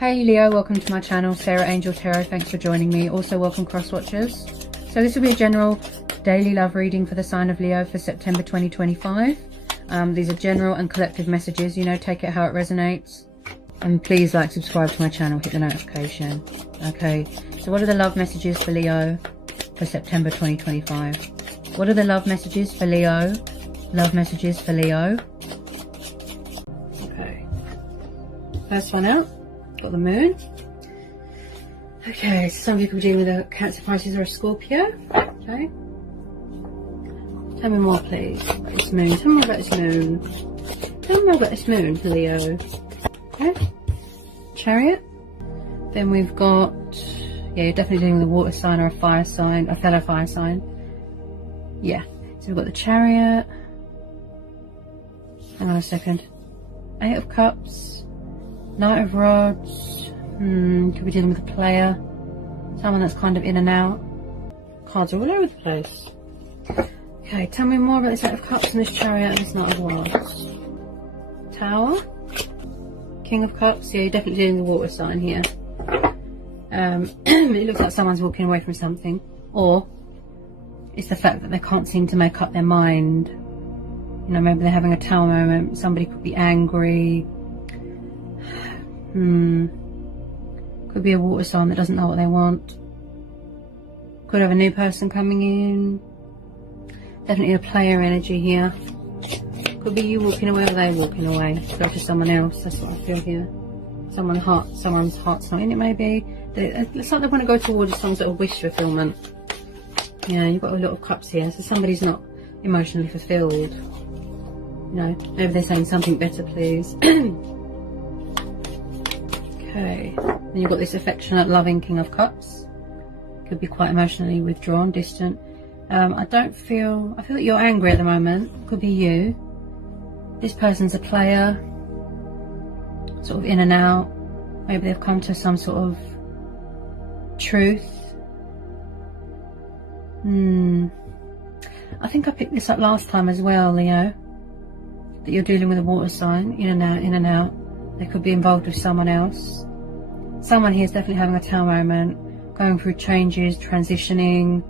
Hey Leo, welcome to my channel, Sarah Angel Tarot. Thanks for joining me. Also welcome cross watchers. So this will be a general daily love reading for the sign of Leo for September 2025. These are general and collective messages, you know, take it how it resonates. And please like, subscribe to my channel, hit the notification. Okay, so what are the love messages for Leo for September 2025? What are the love messages for Leo? Love messages for Leo. Okay, first one out. Got the moon. Okay, so some people are dealing with a Cancer, Pisces or a Scorpio. Okay. Tell me more please about this moon. Tell me more about this moon. Tell me more about this moon for Leo. Okay. Chariot. Then we've got, yeah, you're definitely dealing with a water sign or a fire sign, a fellow fire sign. Yeah. So we've got the Chariot. Hang on a second. 8 of Cups. Knight of Rods. Could be dealing with a player. Someone that's kind of in and out. Cards are all over the place. Okay, tell me more about this 8 of Cups and this Chariot and this Knight of Rods. Tower. King of Cups. Yeah, you're definitely dealing with a water sign here. It looks like someone's walking away from something. Or it's the fact that they can't seem to make up their mind. You know, maybe they're having a tower moment. Somebody could be angry. Could be a water sign that doesn't know what they want. Could have a new person coming in. Definitely a player energy here. Could be you walking away or they walking away. Go to someone else. That's what I feel here. Someone's heart's not in it maybe. It's like they want to go towards some sort of wish fulfillment. Yeah, you've got a lot of cups here. So somebody's not emotionally fulfilled. You know, maybe they're saying something better please. Okay, then you've got this affectionate, loving King of Cups. Could be quite emotionally withdrawn, distant. I feel that you're angry at the moment. Could be you. This person's a player, sort of in and out. Maybe they've come to some sort of truth. I think I picked this up last time as well, Leo. That you're dealing with a water sign, in and out, in and out. They could be involved with someone else. Someone here is definitely having a tower moment, going through changes, transitioning,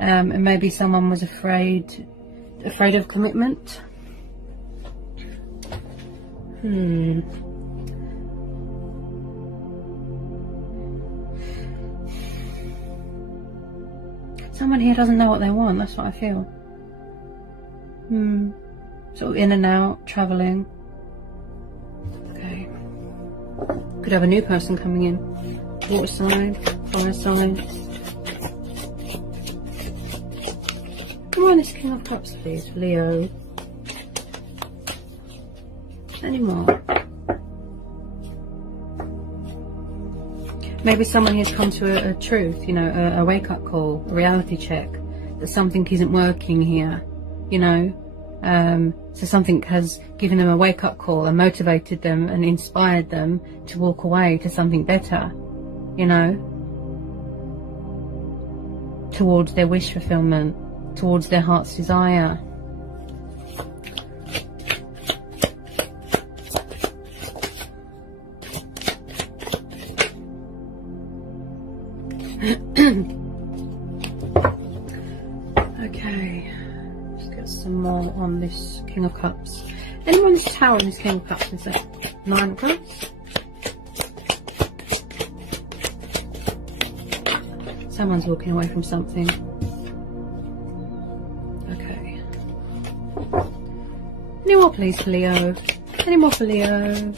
and maybe someone was afraid of commitment. Someone here doesn't know what they want, that's what I feel. Sort of in and out, travelling. Okay. Could have a new person coming in. Water sign, fire sign. Come on, this King of Cups, please, for Leo. Any more? Maybe someone has come to a truth, you know, a wake-up call, a reality check, that something isn't working here, you know. So something has given them a wake-up call and motivated them and inspired them to walk away to something better, you know, towards their wish fulfillment, towards their heart's desire. Okay. Some more on this King of Cups. Anyone's tower in this King of Cups is that 9 of Cups? Someone's walking away from something. Okay. Any more please for Leo? Any more for Leo?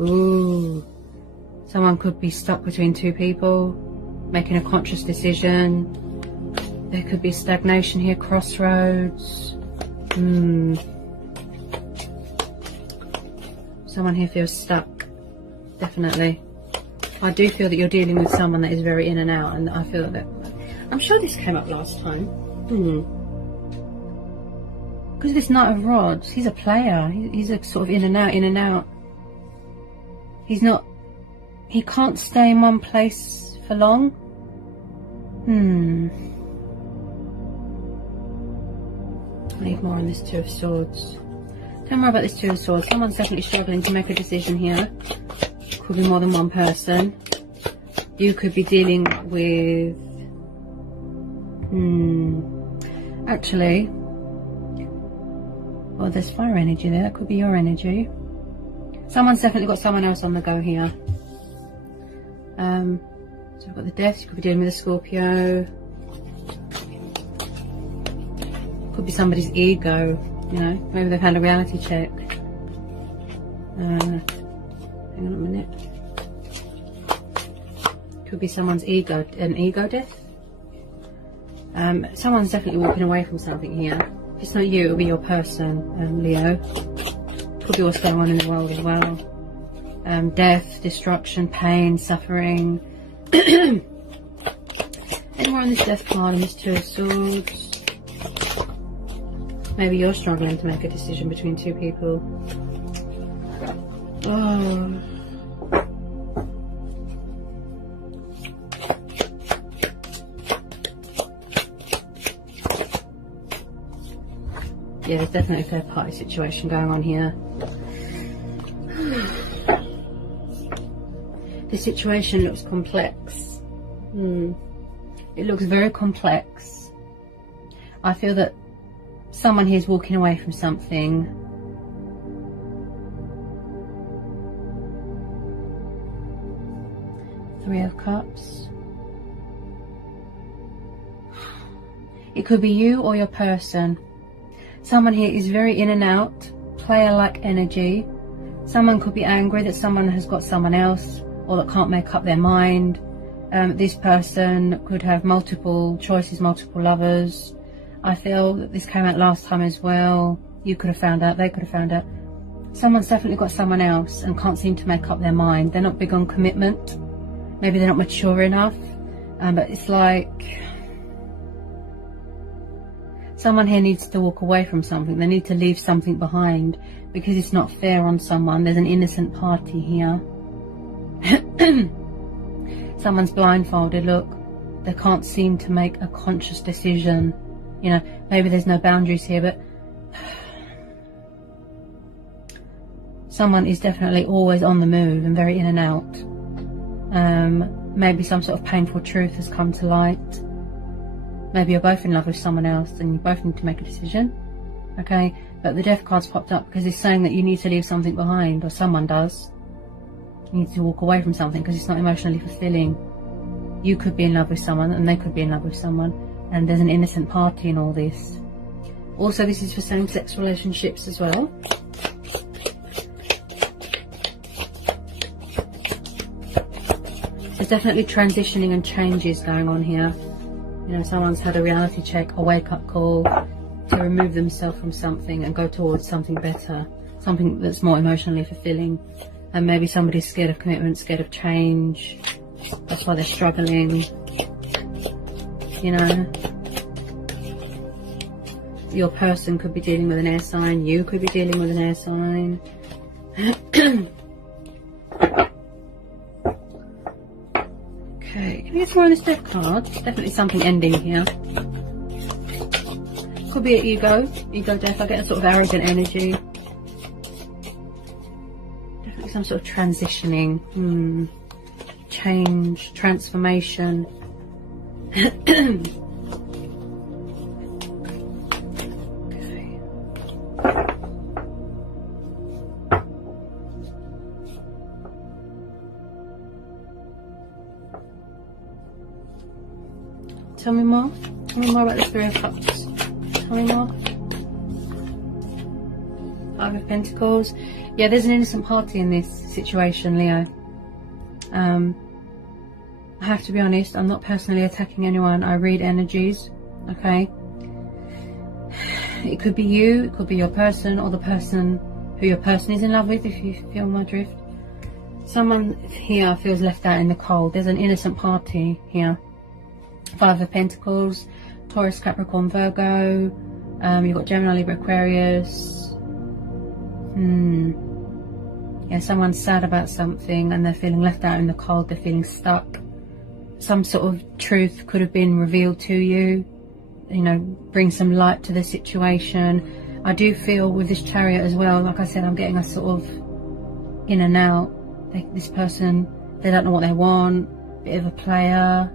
Ooh. Someone could be stuck between two people, making a conscious decision. There could be stagnation here, crossroads. Someone here feels stuck, definitely. I do feel that you're dealing with someone that is very in and out, and I feel that, I'm sure this came up last time. Because this Knight of Rods, he's a player. He's a sort of in and out, in and out. He's not, he can't stay in one place for long. Need more on this Two of Swords. Tell me more about this Two of Swords. Someone's definitely struggling to make a decision here. Could be more than one person. You could be dealing with... Actually, well, there's fire energy there. That could be your energy. Someone's definitely got someone else on the go here. So we've got the Death. You could be dealing with a Scorpio. Could be somebody's ego, you know. Maybe they've had a reality check. Hang on a minute. Could be someone's ego, an ego death. Someone's definitely walking away from something here. If it's not you, it'll be your person, Leo. Could be what's going on in the world as well. Death, destruction, pain, suffering. Any more on this Death card and this Two of Swords? Maybe you're struggling to make a decision between two people. Oh. Yeah, there's definitely a third party situation going on here. The situation looks complex. It looks very complex. I feel that someone here is walking away from something. Three of Cups. It could be you or your person. Someone here is very in and out, player-like energy. Someone could be angry that someone has got someone else, or that can't make up their mind. This person could have multiple choices, multiple lovers. I feel that this came out last time as well. You could have found out, they could have found out. Someone's definitely got someone else and can't seem to make up their mind. They're not big on commitment. Maybe they're not mature enough. But it's like someone here needs to walk away from something. They need to leave something behind because it's not fair on someone. There's an innocent party here. Someone's blindfolded, look. They can't seem to make a conscious decision. You know, maybe there's no boundaries here, but someone is definitely always on the move and very in and out. Maybe some sort of painful truth has come to light. Maybe you're both in love with someone else and you both need to make a decision. Okay, but the Death card's popped up because it's saying that you need to leave something behind, or someone does. You need to walk away from something because it's not emotionally fulfilling. You could be in love with someone and they could be in love with someone. And there's an innocent party in all this. Also, this is for same-sex relationships as well. There's definitely transitioning and changes going on here. You know, someone's had a reality check, a wake-up call to remove themselves from something and go towards something better. Something that's more emotionally fulfilling. And maybe somebody's scared of commitment, scared of change. That's why they're struggling. You know, your person could be dealing with an air sign. You could be dealing with an air sign. Okay, can we get more on this Death card? Definitely something ending here. Could be an ego death. I get a sort of arrogant energy. Definitely some sort of transitioning, change, transformation. Okay. Tell me more. Tell me more about the Three of Cups. Tell me more. Five of Pentacles. Yeah, there's an innocent party in this situation, Leo. I have to be honest, I'm not personally attacking anyone. I read energies, okay? It could be you, it could be your person, or the person who your person is in love with, if you feel my drift. Someone here feels left out in the cold. There's an innocent party here. Five of Pentacles, Taurus, Capricorn, Virgo. You've got Gemini, Libra, Aquarius. Yeah, someone's sad about something and they're feeling left out in the cold. They're feeling stuck. Some sort of truth could have been revealed to you. You know, bring some light to the situation. I do feel with this Chariot as well, like I said, I'm getting a sort of in and out. This person, they don't know what they want, bit of a player.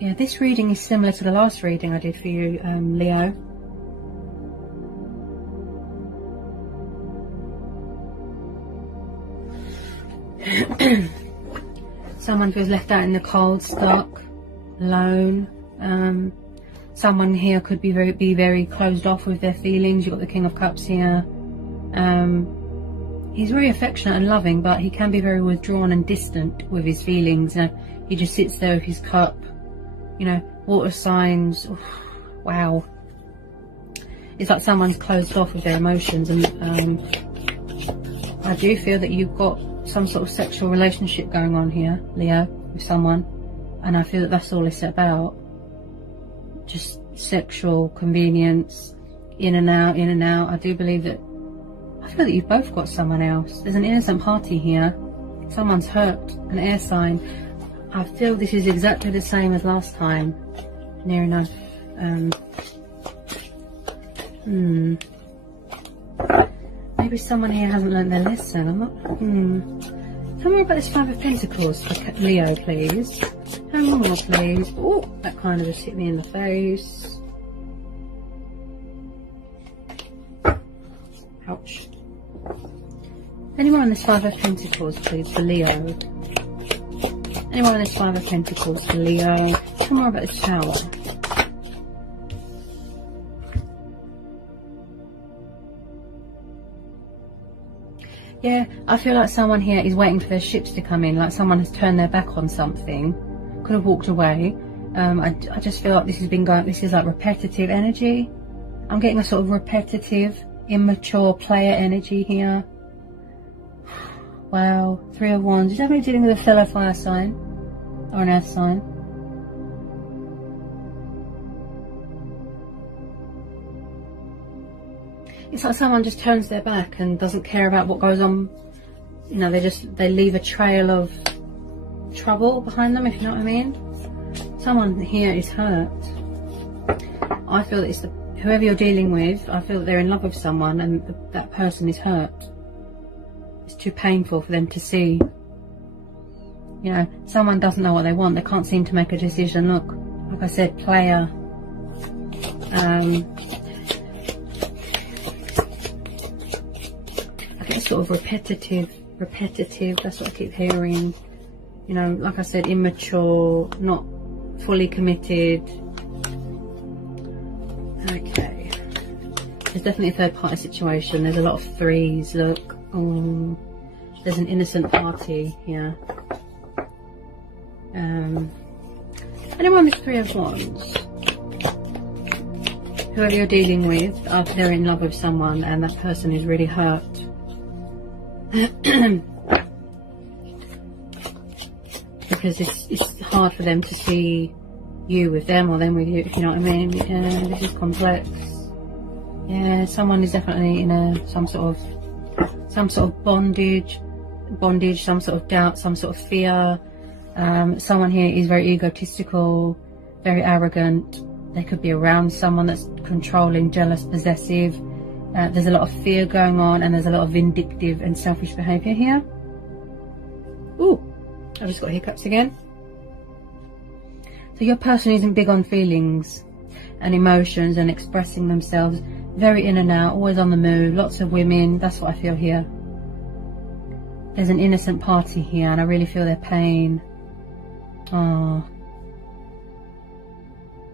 Yeah, this reading is similar to the last reading I did for you, Leo. Someone feels left out in the cold, stuck, alone. Someone here could be very closed off with their feelings. You've got the King of Cups here. He's very affectionate and loving, but he can be very withdrawn and distant with his feelings. He just sits there with his cup. You know, water signs. Oof, wow. It's like someone's closed off with their emotions, and I do feel that you've got some sort of sexual relationship going on here, Leo, with someone, and I feel that that's all it's about. Just sexual convenience, in and out, in and out. I do believe that, I feel that you've both got someone else. There's an innocent party here. Someone's hurt, an air sign. I feel this is exactly the same as last time, near enough. Maybe someone here hasn't learned their lesson. I'm not. Tell me about this Five of Pentacles for Leo, please. Tell me more, please. Oh, that kind of just hit me in the face. Ouch. Anyone on this Five of Pentacles, please, for Leo? Anyone on this Five of Pentacles for Leo? Tell me more about the Tower. Yeah, I feel like someone here is waiting for their ships to come in, like someone has turned their back on something, could have walked away. I just feel like this has been going, this is like repetitive energy. I'm getting a sort of repetitive, immature player energy here. Wow, Three of Wands. Is everybody dealing with a fellow fire sign or an earth sign? It's like someone just turns their back and doesn't care about what goes on. You know, they leave a trail of trouble behind them, if you know what I mean. Someone here is hurt. I feel that it's whoever you're dealing with, I feel that they're in love with someone and that person is hurt. It's too painful for them to see. You know, someone doesn't know what they want. They can't seem to make a decision. Look, like I said, player. Sort of repetitive, that's what I keep hearing. You know, like I said, immature, not fully committed. Okay, there's definitely a third party situation. There's a lot of threes, look. Oh, there's an innocent party here. Anyone with Three of Wands, whoever you're dealing with, after they're in love with someone and that person is really hurt. Because it's hard for them to see you with them or them with you, if you know what I mean. Yeah, this is complex. Yeah, someone is definitely in some sort of bondage, some sort of doubt, some sort of fear. Someone here is very egotistical, very arrogant. They could be around someone that's controlling, jealous, possessive. There's a lot of fear going on, and there's a lot of vindictive and selfish behaviour here. Ooh, I just got hiccups again. So your person isn't big on feelings and emotions and expressing themselves. Very in and out, always on the move, lots of women. That's what I feel here. There's an innocent party here, and I really feel their pain. Oh,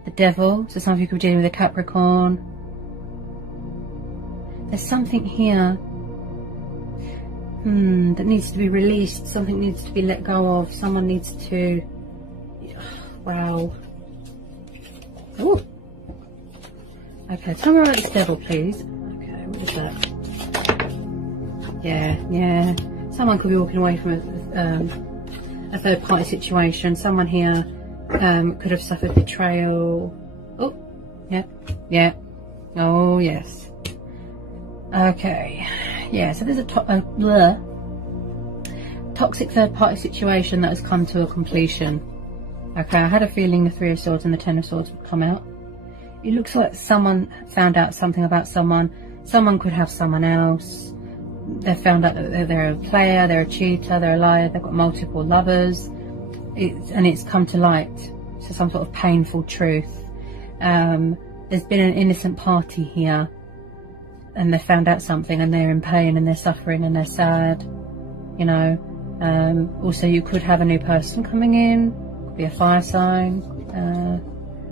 the Devil. So some of you could be dealing with a Capricorn. There's something here that needs to be released. Something needs to be let go of. Someone needs to... Wow. Ooh. Okay, tell me about this Devil, please. Okay, what is that? Yeah. Someone could be walking away from a third party situation. Someone here could have suffered betrayal. Oh, yeah. Oh, yes. Okay, yeah, so there's a toxic third party situation that has come to a completion. Okay, I had a feeling the Three of Swords and the Ten of Swords would come out. it looks like someone found out something about someone. Someone could have someone else. They've found out that they're a player, they're a cheater, they're a liar, they've got multiple lovers. And it's come to light. So some sort of painful truth. There's been an innocent party here, and they found out something, and they're in pain, and they're suffering, and they're sad, you know. Also, you could have a new person coming in. Could be a fire sign,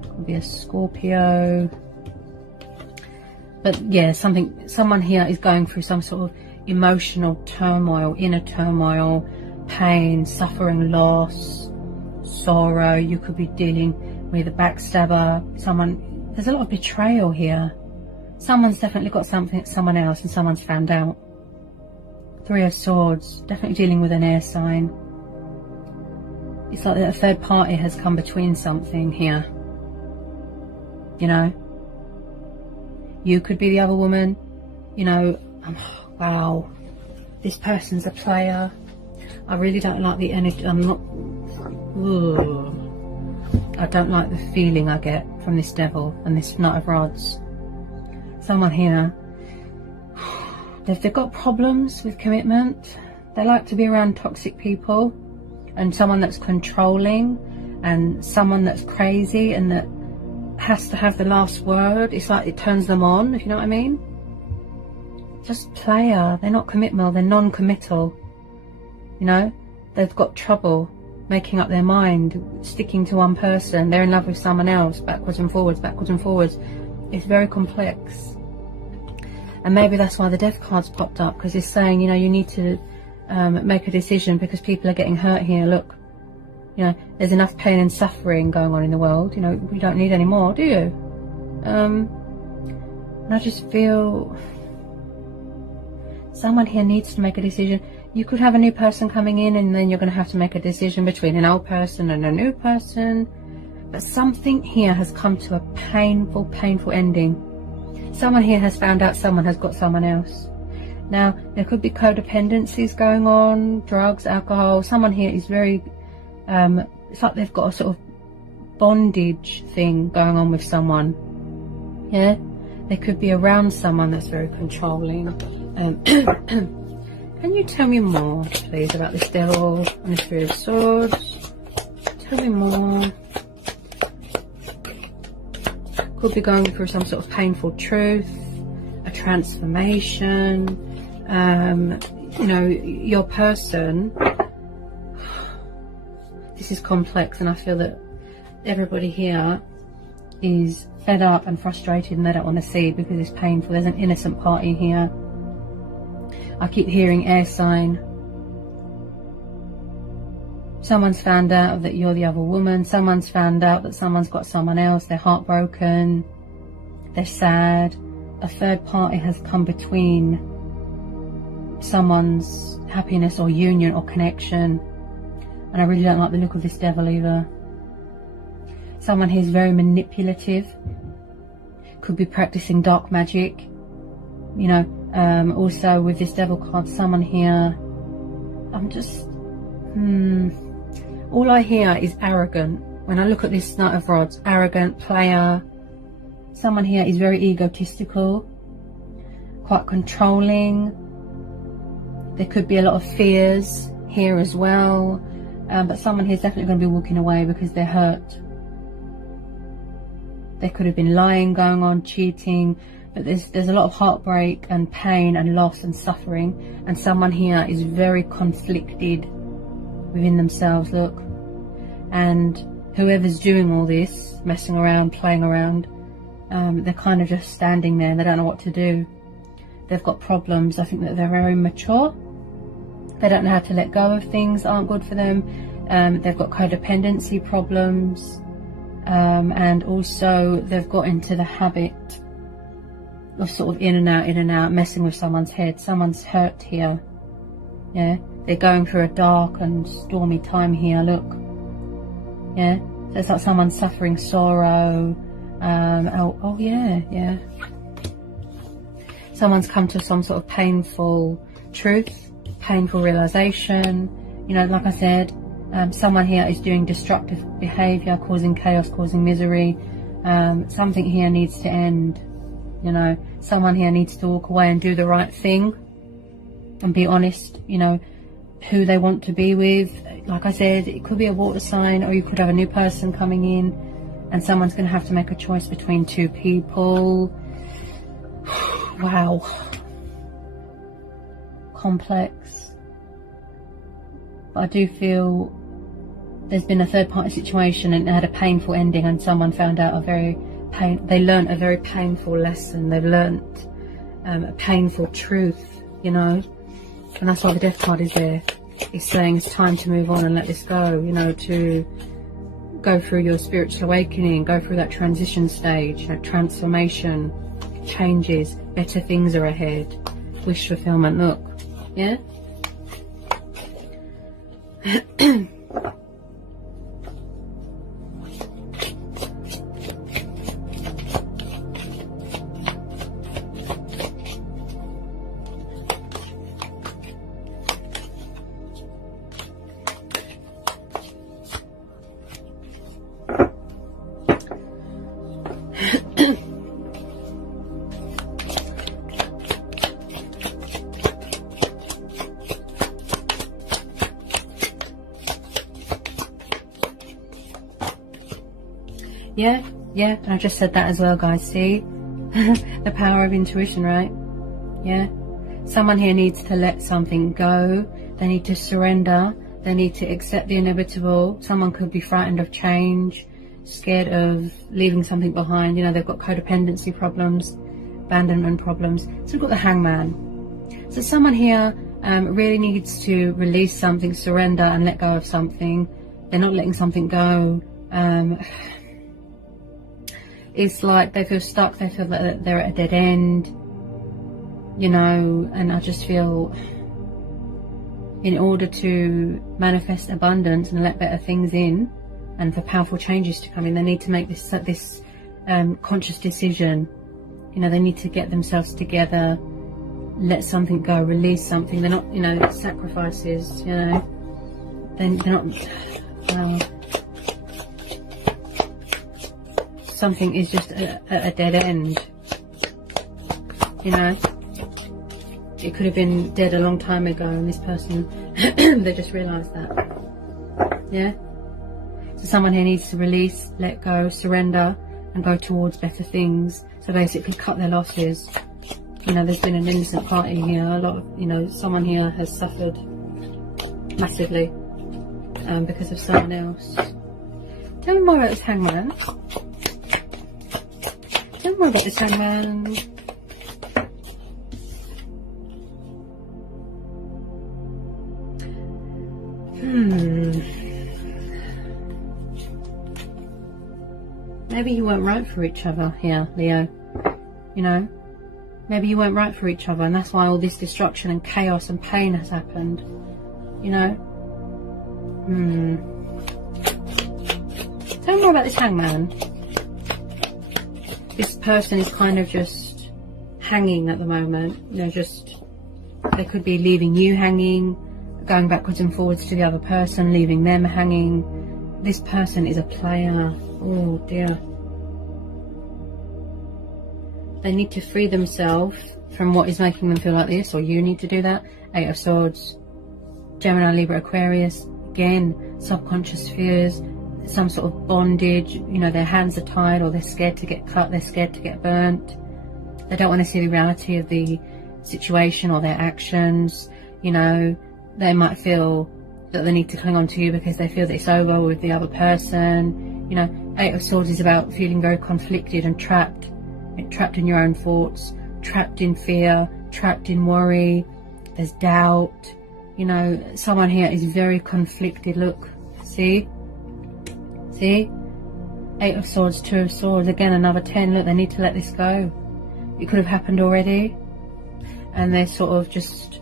could be a Scorpio. But yeah, someone here is going through some sort of emotional turmoil, inner turmoil, pain, suffering, loss, sorrow. You could be dealing with a backstabber, there's a lot of betrayal here. Someone's definitely got something, someone else, and someone's found out. Three of Swords, definitely dealing with an air sign. It's like a third party has come between something here. You know? You could be the other woman, you know. Wow, this person's a player. I really don't like the energy. I don't like the feeling I get from this Devil and this Knight of Rods. Someone here, they've got problems with commitment. They like to be around toxic people, and someone that's controlling, and someone that's crazy and that has to have the last word. It's like it turns them on, if you know what I mean. Just player. They're not committal, they're non-committal. You know, they've got trouble making up their mind, sticking to one person. They're in love with someone else, backwards and forwards, backwards and forwards. It's very complex. And maybe that's why the Death card's popped up, because it's saying, you know, you need to make a decision, because people are getting hurt here. Look, you know, there's enough pain and suffering going on in the world. You know, we don't need any more, do you? And I just feel someone here needs to make a decision. You could have a new person coming in, and then you're going to have to make a decision between an old person and a new person. But something here has come to a painful, painful ending. Someone here has found out someone has got someone else. Now, there could be codependencies going on, drugs, alcohol. Someone here is very, it's like they've got a sort of bondage thing going on with someone. Yeah? They could be around someone that's very controlling. Can you tell me more, please, about this Devil and the Three of Swords? Tell me more. Could be going through some sort of painful truth, a transformation. You know, your person. This is complex, and I feel that everybody here is fed up and frustrated, and they don't want to see it because it's painful. There's an innocent party here. I keep hearing air sign. Someone's found out that you're the other woman. Someone's found out that someone's got someone else. They're heartbroken. They're sad. A third party has come between someone's happiness or union or connection. And I really don't like the look of this Devil either. Someone here is very manipulative. Could be practicing dark magic. You know, also with this Devil card, someone here, I'm just, all I hear is arrogant. When I look at this Knight of Rods, arrogant, player. Someone here is very egotistical, quite controlling. There could be a lot of fears here as well. But someone here is definitely going to be walking away because they're hurt. There could have been lying going on, cheating. But there's a lot of heartbreak and pain and loss and suffering, and someone here is very conflicted within themselves, look. And whoever's doing all this, messing around, playing around, they're kind of just standing there and they don't know what to do. They've got problems. I think that they're very immature. They don't know how to let go of things that aren't good for them. They've got codependency problems, and also they've got into the habit of sort of in and out, messing with someone's head. Someone's hurt here. Yeah, they're going through a dark and stormy time here, look. Yeah, so it's like someone's suffering sorrow. Oh yeah. Someone's come to some sort of painful truth, painful realization. You know, like I said, someone here is doing destructive behavior, causing chaos, causing misery. Something here needs to end. You know, someone here needs to walk away and do the right thing and be honest, you know, who they want to be with. Like I said, it could be a water sign, or you could have a new person coming in and someone's going to have to make a choice between two people. Wow. Complex. But I do feel there's been a third party situation and it had a painful ending, and someone found out they learned a very painful lesson. They've learnt a painful truth, you know, and that's why the Death card is there. It's saying it's time to move on and let this go, you know, to go through your spiritual awakening, go through that transition stage, that transformation, changes, better things are ahead, wish fulfillment. Look, yeah. Yeah, and I just said that as well, guys. See? The power of intuition, right? Yeah. Someone here needs to let something go. They need to surrender. They need to accept the inevitable. Someone could be frightened of change, scared of leaving something behind. You know, they've got codependency problems, abandonment problems. So we've got the Hangman. So someone here really needs to release something, surrender and let go of something. They're not letting something go. It's like they feel stuck, they feel that they're at a dead end, you know, and I just feel in order to manifest abundance and let better things in and for powerful changes to come in, they need to make this conscious decision. You know, they need to get themselves together, let something go, release something. They're not, you know, sacrifices, you know, they're not, something is just a dead end, you know. It could have been dead a long time ago and this person, they just realised that, yeah. So someone here needs to release, let go, surrender and go towards better things. So basically cut their losses. You know, there's been an innocent party here, a lot of, you know, someone here has suffered massively because of someone else. Tell me more about this Hangman. Tell me more about this Hangman. Maybe you weren't right for each other here, Leo. You know, maybe you weren't right for each other, and that's why all this destruction and chaos and pain has happened. You know. Tell me more about this Hangman. This person is kind of just hanging at the moment. You know, just they could be leaving you hanging, going backwards and forwards to the other person, leaving them hanging. This person is a player. Oh dear. They need to free themselves from what is making them feel like this, or you need to do that. 8 of Swords, Gemini, Libra, Aquarius. Again, subconscious fears, some sort of bondage. You know, their hands are tied, or they're scared to get cut, they're scared to get burnt. They don't want to see the reality of the situation or their actions. You know, they might feel that they need to cling on to you because they feel that it's over with the other person. You know, 8 of Swords is about feeling very conflicted and trapped in your own thoughts, trapped in fear, trapped in worry. There's doubt. You know, someone here is very conflicted. Look, see? 8 of Swords, 2 of Swords, again another 10. Look, they need to let this go. It could have happened already, and they're sort of just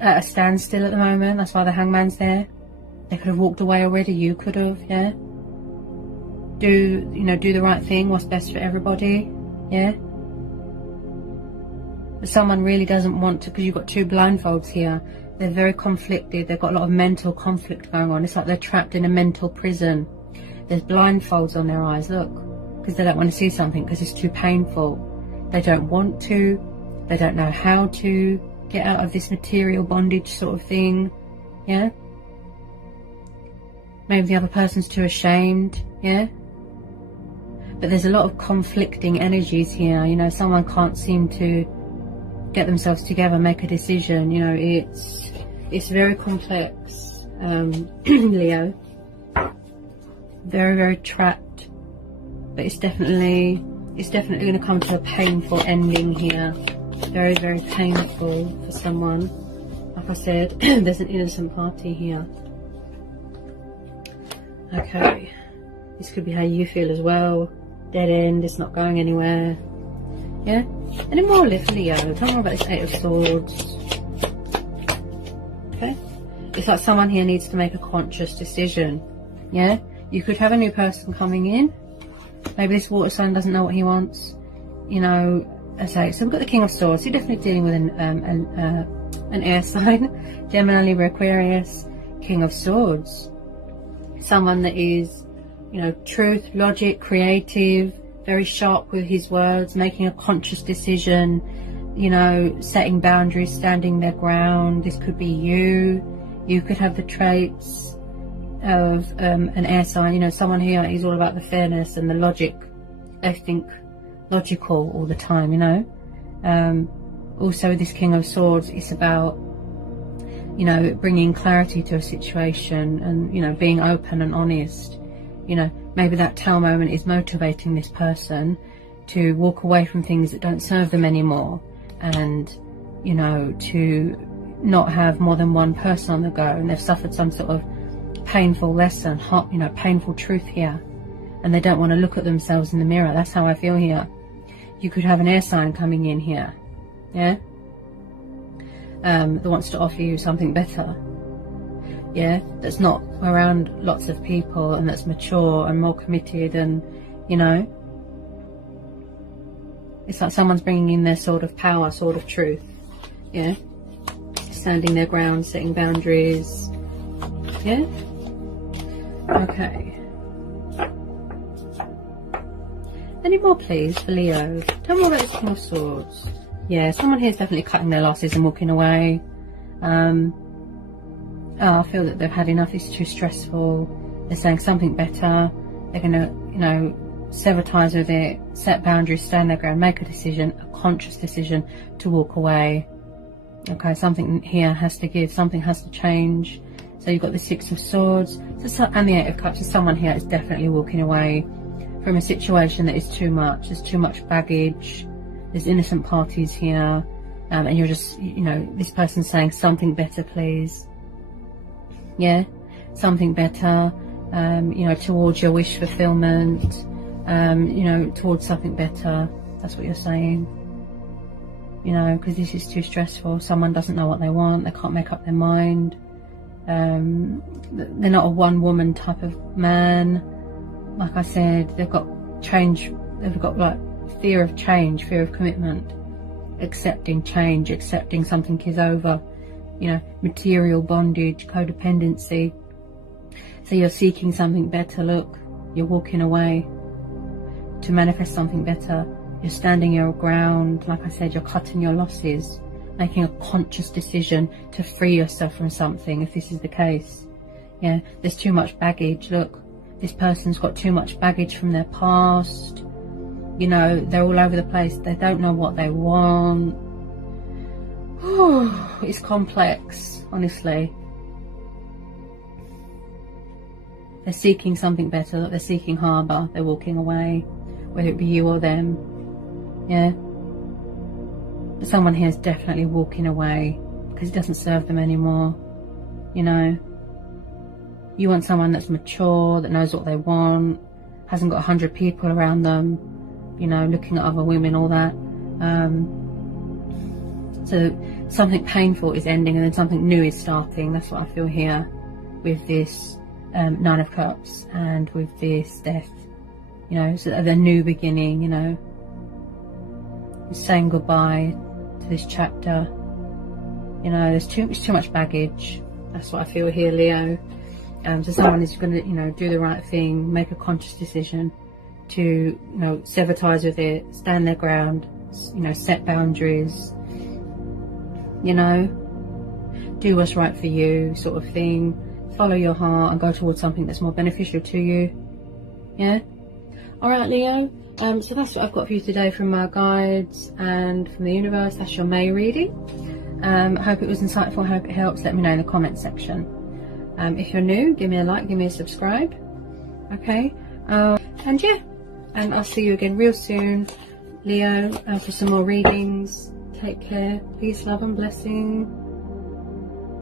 at a standstill at the moment. That's why the Hangman's there. They could have walked away already. You could have, yeah. Do the right thing, what's best for everybody, yeah. But someone really doesn't want to, because you've got 2 blindfolds here. They're very conflicted. They've got a lot of mental conflict going on. It's like they're trapped in a mental prison. There's blindfolds on their eyes. Look, because they don't want to see something because it's too painful. They don't want to. They don't know how to get out of this material bondage sort of thing. Yeah. Maybe the other person's too ashamed. Yeah. But there's a lot of conflicting energies here. You know, someone can't seem to get themselves together, make a decision. You know, it's very complex, Leo. Very, very trapped. But it's definitely going to come to a painful ending here. Very, very painful for someone. Like I said, there's an innocent party here. Okay. This could be how you feel as well. Dead end, it's not going anywhere. Yeah? Any more, Leo? Tell me more about this Eight of Swords. Okay? It's like someone here needs to make a conscious decision. Yeah? You could have a new person coming in. Maybe this water sign doesn't know what he wants. You know, so we've got the King of Swords. You're definitely dealing with an air sign. Gemini, Libra, Aquarius. King of Swords. Someone that is, you know, truth, logic, creative, very sharp with his words, making a conscious decision, you know, setting boundaries, standing their ground. This could be you. You could have the traits of an air sign. You know, someone here is all about the fairness and the logic. They think logical all the time, you know. Also with this King of Swords, it's about, you know, bringing clarity to a situation and, you know, being open and honest. You know, maybe that tell moment is motivating this person to walk away from things that don't serve them anymore, and, you know, to not have more than one person on the go, and they've suffered some sort of painful lesson, you know, painful truth here, and they don't want to look at themselves in the mirror. That's how I feel here. You could have an air sign coming in here, yeah, that wants to offer you something better. Yeah, that's not around lots of people, and that's mature and more committed, and, you know, it's like someone's bringing in their sword of power, sword of truth. Yeah, standing their ground, setting boundaries. Yeah. Okay. Any more, please, for Leo? Tell me more about this King of Swords. Yeah, someone here is definitely cutting their losses and walking away. I feel that they've had enough. It's too stressful. They're saying something better. They're going to, you know, sever ties with it, set boundaries, stand their ground, make a decision, a conscious decision to walk away. Okay, something here has to give, something has to change. So you've got the Six of Swords and the Eight of Cups. So someone here is definitely walking away from a situation that is too much. There's too much baggage. There's innocent parties here. And you're just, you know, this person's saying something better, please. Yeah, something better, you know, towards your wish fulfillment, you know, towards something better. That's what you're saying, you know, because this is too stressful. Someone doesn't know what they want. They can't make up their mind. They're not a one-woman type of man. Like I said, they've got change. They've got like fear of change, fear of commitment, accepting change, accepting something is over. You know, material bondage, codependency. So you're seeking something better. Look, you're walking away to manifest something better. You're standing your ground. Like I said, you're cutting your losses, making a conscious decision to free yourself from something, if this is the case. Yeah, there's too much baggage. Look, this person's got too much baggage from their past. You know, they're all over the place. They don't know what they want. Oh, it's complex, honestly. They're seeking something better. They're seeking harbour. They're walking away, whether it be you or them. Yeah. But someone here is definitely walking away because it doesn't serve them anymore. You know. You want someone that's mature, that knows what they want, hasn't got 100 people around them, you know, looking at other women, all that. So something painful is ending and then something new is starting. That's what I feel here with this Nine of Cups and with this Death. You know, so the new beginning, you know. Saying goodbye to this chapter. You know, it's too much baggage. That's what I feel here, Leo. So someone is going to, you know, do the right thing, make a conscious decision to, you know, sever ties with it, stand their ground, you know, set boundaries, you know, do what's right for you, sort of thing. Follow your heart and go towards something that's more beneficial to you. Yeah. All right, Leo. So that's what I've got for you today from my guides and from the universe. That's your May reading. I hope it was insightful. I hope it helps. Let me know in the comment section. If you're new, give me a like, give me a subscribe. Okay. And yeah, and I'll see you again real soon, Leo, for some more readings. Take care. Peace, love and blessing.